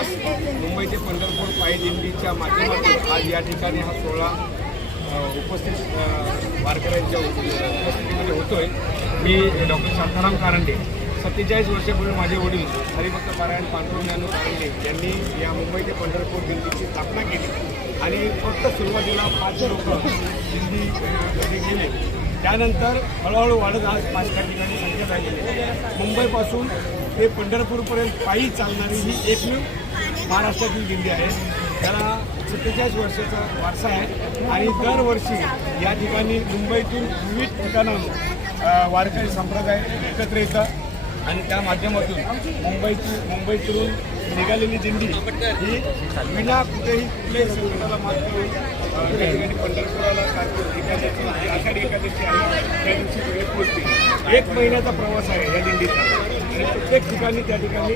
मुंबई ते पंढरपूर पायी दिंडीच्या माध्यमातून आज या ठिकाणी हा सोहळा उपस्थित वारकऱ्यांच्या उपस्थितीमध्ये होतोय। मी डॉक्टर शांताराम कारंडे, 47 वर्षापूर्वी माझे वडील हरिभक्त पारायण पांडुरंग ज्ञानोबा कारंडे यांनी या मुंबई ते पंढरपूर दिंडीची स्थापना केली आणि फक्त सुरुवातीला 5 लोक दिंडीमध्ये गेले। त्यानंतर हळूहळू वाढत आज 5 ठिकाणी संख्या झालेली आहे। मुंबईपासून ते पंढरपूरपर्यंत पायी चालणारी ही एकमेव महाराष्ट्रातील दिंडी आहे। त्याला 47 वर्षाचा वारसा आहे आणि दरवर्षी या ठिकाणी मुंबईतून विविध ठिकाणाहून वारकरी संप्रदाय एकत्र येतात आणि त्या माध्यमातून मुंबईतून निघालेली दिंडी ही विना कुठल्याही संकटाला मात करून त्या ठिकाणी पंढरपुराला आषाढी एकादशी आहे त्या दिवशी वेळ पोहोचते। 1 महिन्याचा प्रवास आहे या दिंडीचा आणि प्रत्येक ठिकाणी त्या ठिकाणी